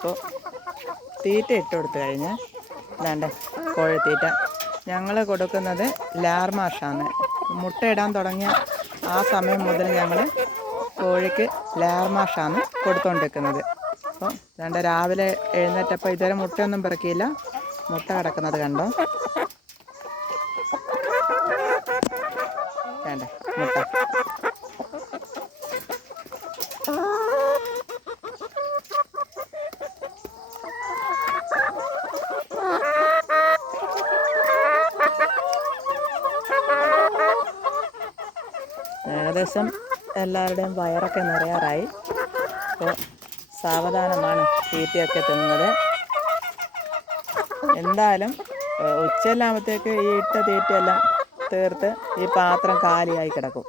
അപ്പോൾ തീറ്റ ഇട്ട് കൊടുത്തു കഴിഞ്ഞ് ഇതാണ്ട് കോഴിത്തീറ്റ ഞങ്ങൾ കൊടുക്കുന്നത് ലാർമാഷാണ്. മുട്ടയിടാൻ തുടങ്ങിയ ആ സമയം മുതൽ ഞങ്ങൾ കോഴിക്ക് ലാർമാഷാണ് കൊടുത്തുകൊണ്ടിരിക്കുന്നത്. അപ്പോൾ ഇതാണ്ട് രാവിലെ എഴുന്നേറ്റപ്പോൾ ഇതുവരെ മുട്ടയൊന്നും പെറുക്കിയില്ല. മുട്ട കിടക്കുന്നത് കണ്ടോ? വേണ്ട മുട്ട. ഏകദേശം എല്ലാവരുടെയും വയറൊക്കെ നിറയാറായി. അപ്പോൾ സാവധാനമാണ് തീറ്റയൊക്കെ തിന്നുന്നത്. എന്തായാലും ഉച്ചയെല്ലാകുമ്പോഴത്തേക്ക് ഈ ഇട്ട തീറ്റയെല്ലാം തീർത്ത് ഈ പാത്രം കാലിയായി കിടക്കും.